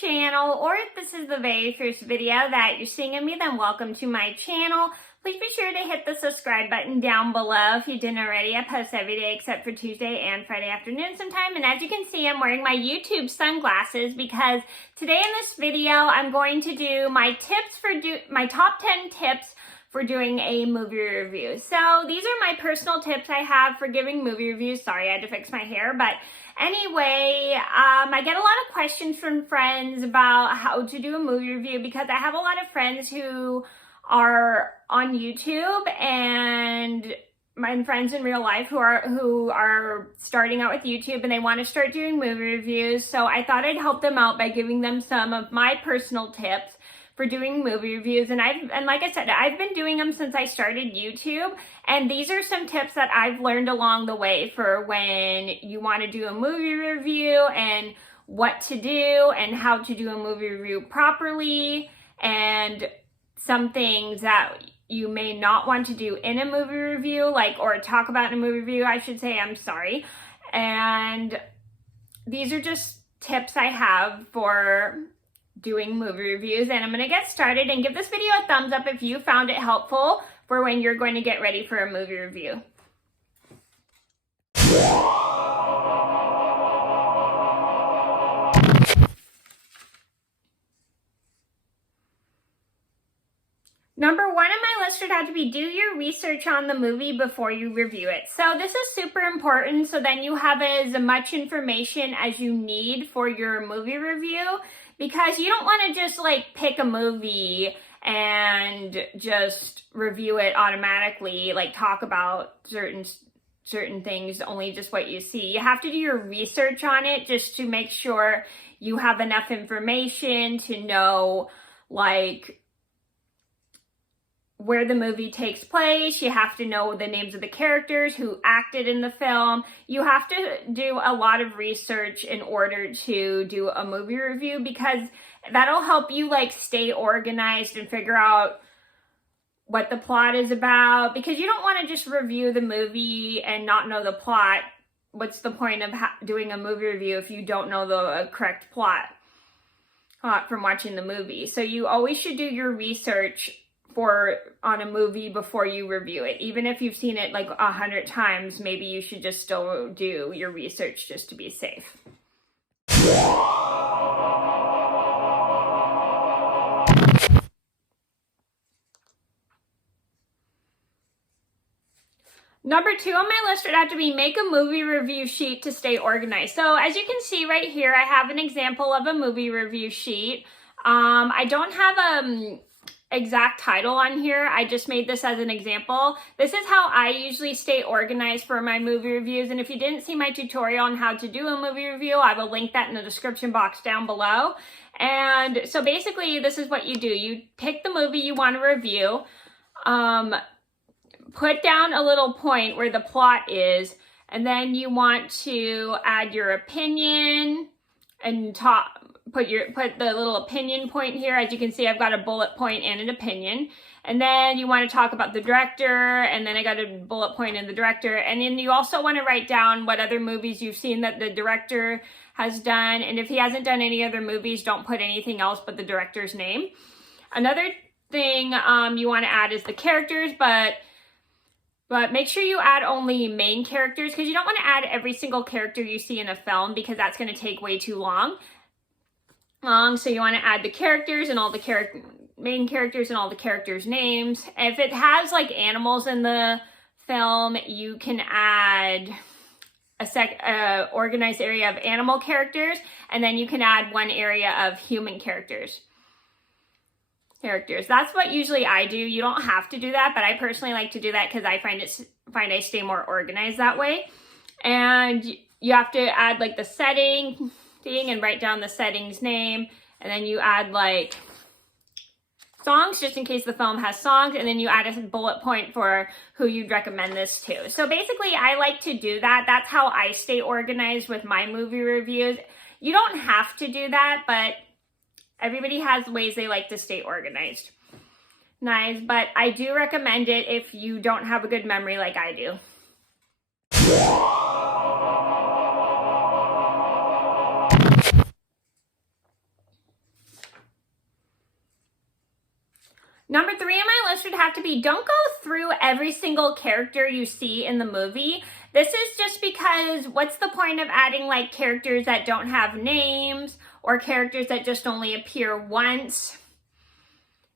channel, or if this is the very first video that you're seeing of me, then welcome to my channel. Please be sure to hit the subscribe button down below if you didn't already. I post every day except for Tuesday and Friday afternoon sometime. And as you can see, I'm wearing my YouTube sunglasses because today in this video, I'm going to do my top 10 tips for doing a movie review. So these are my personal tips I have for giving movie reviews. Sorry, I had to fix my hair, but anyway, I get a lot of questions from friends about how to do a movie review because I have a lot of friends who are on YouTube and my friends in real life who are starting out with YouTube and they want to start doing movie reviews. So I thought I'd help them out by giving them some of my personal tips for doing movie reviews. And like I said, I've been doing them since I started YouTube. And these are some tips that I've learned along the way for when you want to do a movie review and what to do and how to do a movie review properly, and some things that you may not want to do in a movie review, or talk about in a movie review, I should say, I'm sorry. And these are just tips I have for doing movie reviews, and I'm going to get started and give this video a thumbs up if you found it helpful for when you're going to get ready for a movie review. Number one on my list would have to be do your research on the movie before you review it. So this is super important, so then you have as much information as you need for your movie review, because you don't want to just pick a movie and just review it automatically, talk about certain things, only just what you see. You have to do your research on it just to make sure you have enough information to know where the movie takes place. You have to know the names of the characters, who acted in the film. You have to do a lot of research in order to do a movie review, because that'll help you stay organized and figure out what the plot is about, because you don't want to just review the movie and not know the plot. What's the point of doing a movie review if you don't know the correct plot from watching the movie? So you always should do your research on a movie before you review it. Even if you've seen it 100 times, maybe you should just still do your research just to be safe. Number two on my list would have to be make a movie review sheet to stay organized. So as you can see right here, I have an example of a movie review sheet. I don't have exact title on here. I just made this as an example. This is how I usually stay organized for my movie reviews. And if you didn't see my tutorial on how to do a movie review, I will link that in the description box down below. And so basically this is what you do. You pick the movie you want to review, put down a little point where the plot is, and then you want to add your opinion and put the little opinion point here. As you can see, I've got a bullet point and an opinion. And then you want to talk about the director, and then I got a bullet point in the director. And then you also want to write down what other movies you've seen that the director has done. And if he hasn't done any other movies, don't put anything else but the director's name. Another thing you want to add is the characters, but make sure you add only main characters, because you don't want to add every single character you see in a film, because that's going to take way too long. So you want to add the characters and all the main characters and all the characters' names. If it has animals in the film, you can add a organized area of animal characters, and then you can add one area of human characters. That's what usually I do. You don't have to do that, but I personally like to do that because I find I stay more organized that way. And you have to add the setting thing and write down the setting's name, and then you add songs just in case the film has songs, and then you add a bullet point for who you'd recommend this to. So basically I like to do that. That's how I stay organized with my movie reviews. You don't have to do that, but everybody has ways they like to stay organized. Nice, but I do recommend it if you don't have a good memory like I do. Number 3 on my list would have to be, don't go through every single character you see in the movie. This is just because what's the point of adding like characters that don't have names or characters that just only appear once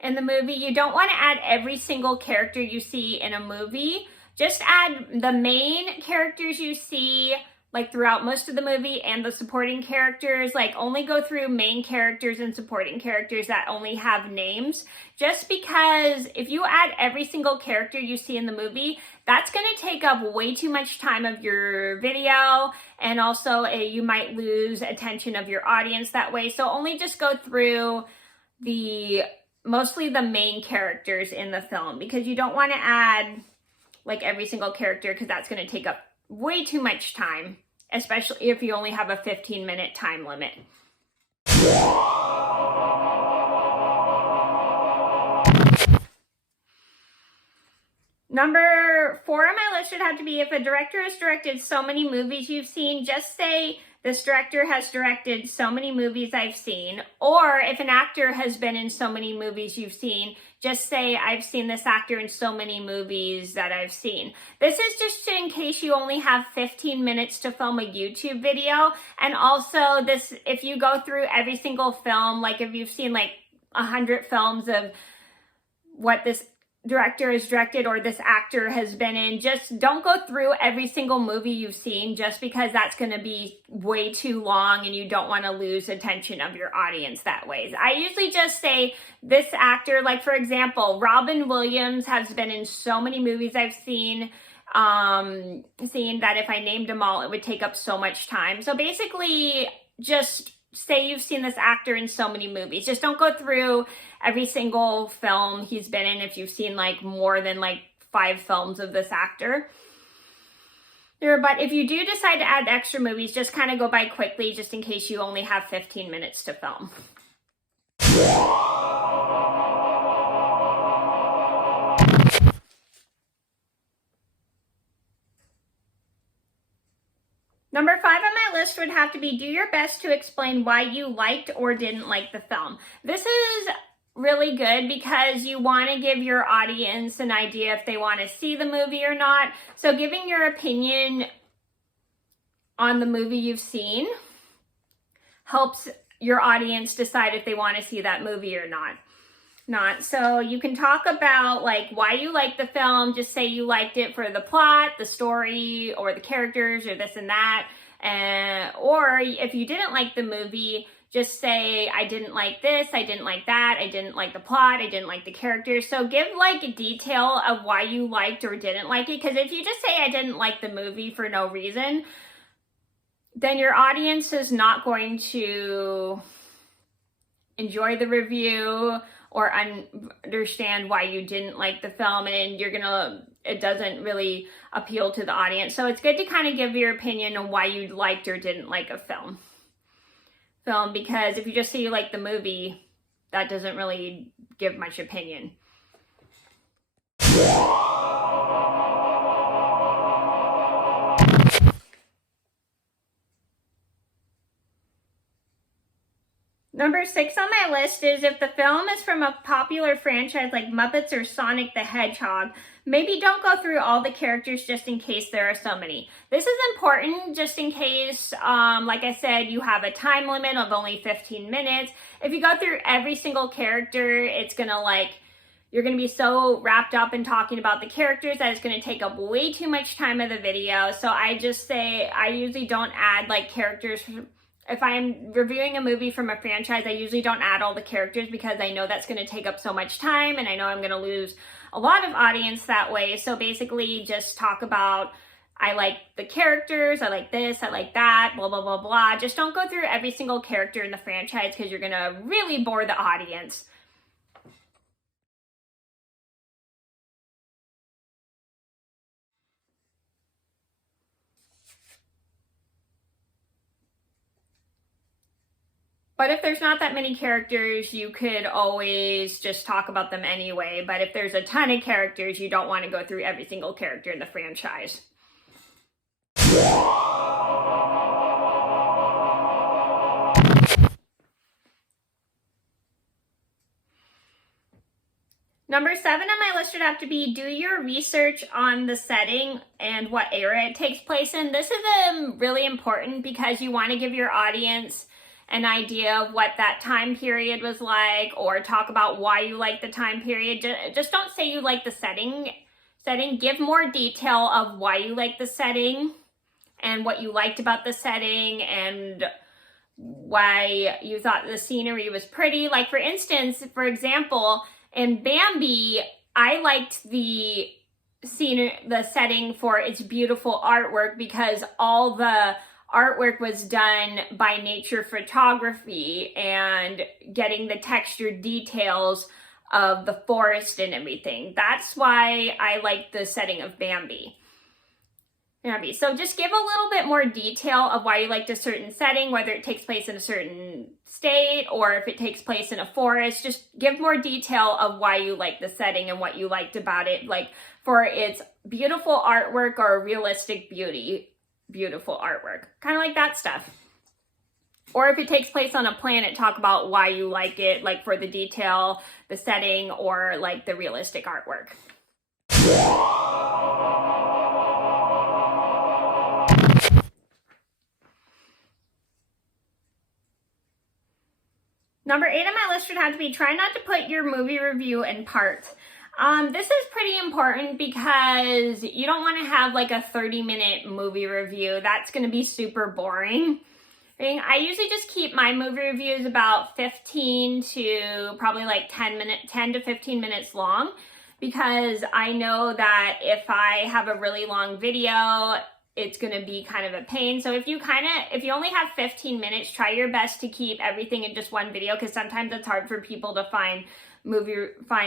in the movie? You don't want to add every single character you see in a movie. Just add the main characters you see like throughout most of the movie and the supporting characters. Like only go through main characters and supporting characters that only have names. Just because if you add every single character you see in the movie, that's going to take up way too much time of your video, and also you might lose attention of your audience that way. So only just go through mostly the main characters in the film, because you don't want to add like every single character, because that's going to take up way too much time, especially if you only have a 15-minute time limit. Number 4 on my list would have to be, if a director has directed so many movies you've seen, just say, this director has directed so many movies I've seen. Or if an actor has been in so many movies you've seen, just say, I've seen this actor in so many movies that I've seen. This is just in case you only have 15 minutes to film a YouTube video. And also this, if you go through every single film, like if you've seen like 100 films of what this director has directed or this actor has been in, just don't go through every single movie you've seen, just because that's going to be way too long and you don't want to lose attention of your audience that way. I usually just say this actor, like for example, Robin Williams has been in so many movies I've seen that if I named them all, it would take up so much time. So basically just say you've seen this actor in so many movies. Just don't go through every single film he's been in if you've seen like more than like 5 films of this actor. But if you do decide to add extra movies, just kind of go by quickly, just in case you only have 15 minutes to film. Number 5 on my list would have to be, do your best to explain why you liked or didn't like the film. This is really good because you want to give your audience an idea if they want to see the movie or not. So giving your opinion on the movie you've seen helps your audience decide if they want to see that movie or not. So you can talk about like why you like the film. Just say you liked it for the plot, the story, or the characters, or this and that. Or if you didn't like the movie, just say, I didn't like this, I didn't like that, I didn't like the plot, I didn't like the characters. So give like a detail of why you liked or didn't like it. Because if you just say, I didn't like the movie for no reason, then your audience is not going to enjoy the review or understand why you didn't like the film, and it doesn't really appeal to the audience. So it's good to kind of give your opinion on why you liked or didn't like a film, because if you just say you like the movie, that doesn't really give much opinion. Number 6 on my list is, if the film is from a popular franchise like Muppets or Sonic the Hedgehog, maybe don't go through all the characters just in case there are so many. This is important just in case, like I said, you have a time limit of only 15 minutes. If you go through every single character, it's you're going to be so wrapped up in talking about the characters that it's going to take up way too much time of the video. So I usually don't add like characters. If I'm reviewing a movie from a franchise, I usually don't add all the characters because I know that's going to take up so much time and I know I'm going to lose a lot of audience that way. So basically just talk about, I like the characters, I like this, I like that, blah, blah, blah, blah. Just don't go through every single character in the franchise because you're going to really bore the audience. But if there's not that many characters, you could always just talk about them anyway. But if there's a ton of characters, you don't want to go through every single character in the franchise. Number 7 on my list would have to be do your research on the setting and what era it takes place in. This is really important because you want to give your audience an idea of what that time period was like, or talk about why you like the time period. Just don't say you like the setting. Give more detail of why you like the setting and what you liked about the setting and why you thought the scenery was pretty. Like, for instance, for example, in Bambi, I liked the setting for its beautiful artwork because all the artwork was done by nature photography and getting the textured details of the forest and everything. That's why I like the setting of Bambi. So just give a little bit more detail of why you liked a certain setting, whether it takes place in a certain state or if it takes place in a forest. Just give more detail of why you like the setting and what you liked about it, like for its beautiful artwork or realistic beautiful artwork. Kind of like that stuff. Or if it takes place on a planet, talk about why you like it, like for the detail, the setting, or like the realistic artwork. Number 8 on my list would have to be try not to put your movie review in parts. This is pretty important because you don't want to have like a 30-minute movie review. That's going to be super boring. I usually just keep my movie reviews about 15 to probably like 10 to 15 minutes long, because I know that if I have a really long video, it's going to be kind of a pain. So if you only have 15 minutes, try your best to keep everything in just one video, because sometimes it's hard for people to find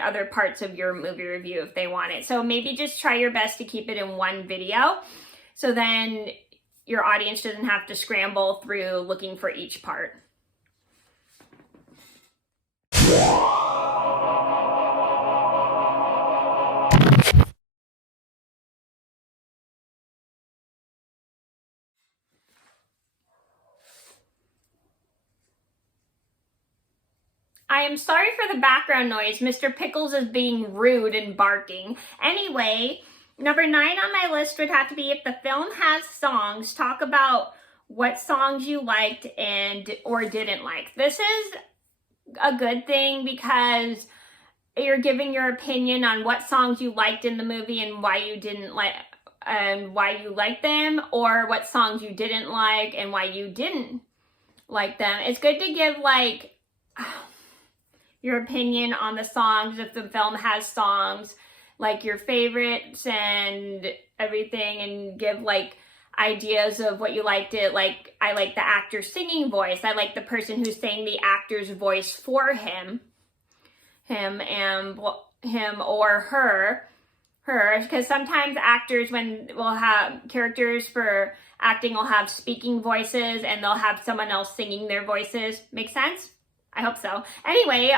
other parts of your movie review if they want it. So maybe just try your best to keep it in one video, so then your audience doesn't have to scramble through looking for each part. I am sorry for the background noise. Mr. Pickles is being rude and barking. Anyway, number 9 on my list would have to be if the film has songs, talk about what songs you liked or didn't like. This is a good thing because you're giving your opinion on what songs you liked in the movie and why you didn't like, and why you liked them, or what songs you didn't like and why you didn't like them. It's good to give like your opinion on the songs if the film has songs, like your favorites and everything, and give like ideas of what you liked it. Like, I like the actor's singing voice. I like the person who sang the actor's voice for him or her, because sometimes actors, when we'll have characters for acting, will have speaking voices and they'll have someone else singing their voices. Make sense? I hope so. Anyway,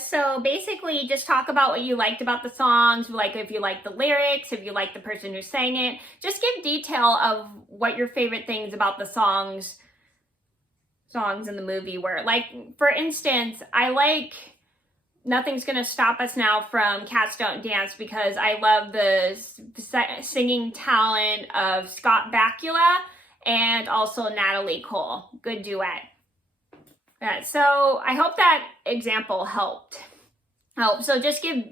so basically just talk about what you liked about the songs, like if you like the lyrics, if you like the person who sang it. Just give detail of what your favorite things about the songs in the movie were. Like, for instance, I like Nothing's Gonna Stop Us Now from Cats Don't Dance because I love the singing talent of Scott Bakula and also Natalie Cole. Good duet. Yeah, so I hope that example helped. So just give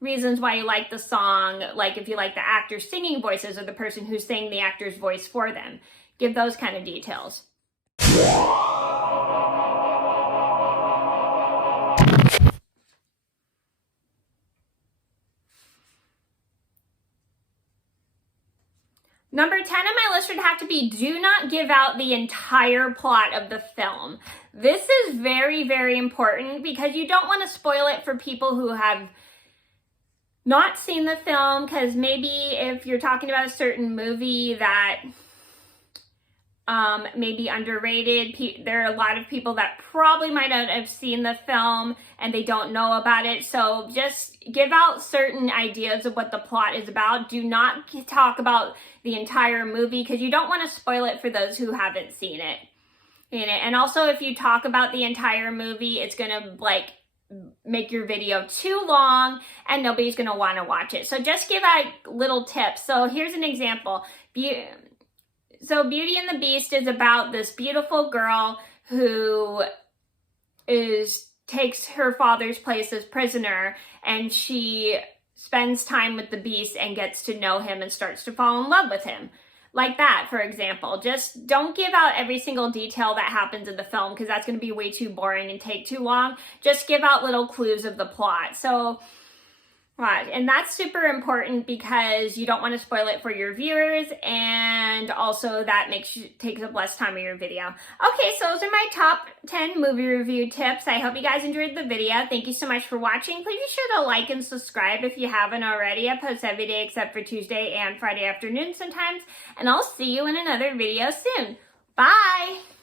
reasons why you like the song, like if you like the actor's singing voices or the person who sang the actor's voice for them. Give those kind of details. Number 10 on my list would have to be do not give out the entire plot of the film. This is very, very important because you don't want to spoil it for people who have not seen the film, because maybe if you're talking about a certain movie that may be underrated, there are a lot of people that probably might not have seen the film and they don't know about it. So just give out certain ideas of what the plot is about. Do not talk about the entire movie because you don't want to spoil it for those who haven't seen it. And also, if you talk about the entire movie, it's going to like make your video too long and nobody's going to want to watch it. So just give out little tips. So here's an example. So Beauty and the Beast is about this beautiful girl who takes her father's place as prisoner, and she spends time with the Beast and gets to know him and starts to fall in love with him. Like that, for example. Just don't give out every single detail that happens in the film, because that's going to be way too boring and take too long. Just give out little clues of the plot. So, and that's super important because you don't want to spoil it for your viewers, and also that takes up less time of your video. Okay, so those are my top 10 movie review tips. I hope you guys enjoyed the video. Thank you so much for watching. Please be sure to like and subscribe if you haven't already. I post every day except for Tuesday and Friday afternoon sometimes, and I'll see you in another video soon. Bye!